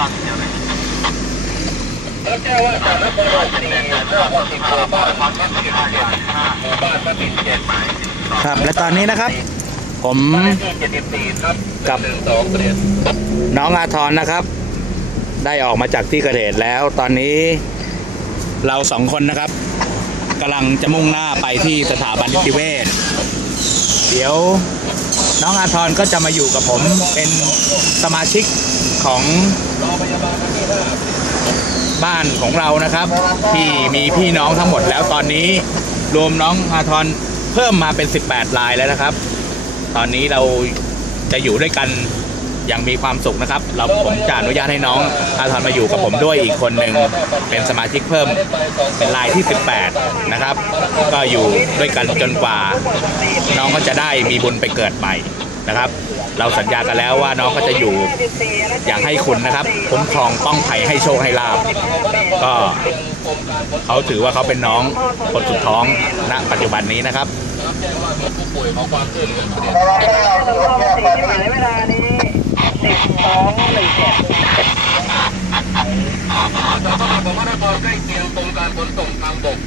รับแจ้งว่าจากนครราชสีมาหน้าวัดสิงห์บ้านพักที่สิบเจ็ดหมู่บ้านพระบิดเจ็ดหมายครับ และตอนนี้นะครับ ผมเลขที่เจ็ดสิบสี่ครับกับนึ่งสองเปลี่ยนน้องอาทรนะครับ ได้ออกมาจากที่เกิดเหตุแล้ว ตอนนี้เราสองคนนะครับกำลังจะมุ่งหน้าไปที่สถาบันนิติเวชเดี๋ยวน้องอาทรก็จะมาอยู่กับผมเป็นสมาชิก ของบ้านของเรานะครับ ที่มีพี่น้องทั้งหมดแล้วตอนนี้รวมน้องอาทรเพิ่มมาเป็น 18รายแล้วนะครับ ตอนนี้เราจะอยู่ด้วยกันอย่างมีความสุขนะครับ เราผมจะอนุญาตให้น้องอาทรมาอยู่กับผมด้วยอีกคนหนึ่งเป็นสมาชิกเพิ่มเป็นรายที่ 18 นะครับ ก็อยู่ด้วยกันจนกว่า น้องก็จะได้มีบุญไปเกิดใหม่ นะครับ เราสัญญากันแล้วว่าน้องก็จะอยู่อย่างให้คุณนะครับคุ้มครองป้องภัยให้โชคให้ลาบก็เขาถือว่าเขาเป็นน้องคนสุดท้องณปัจจุบันนี้นะครับป่วยขอความช่วยเหลือเปลี่ยนเราสี่ที่หมายเวลานี้สิบสองหนึ่งเจ็ดสำหรับผมว่านครใกล้เคียงกรมการขนส่งทางบก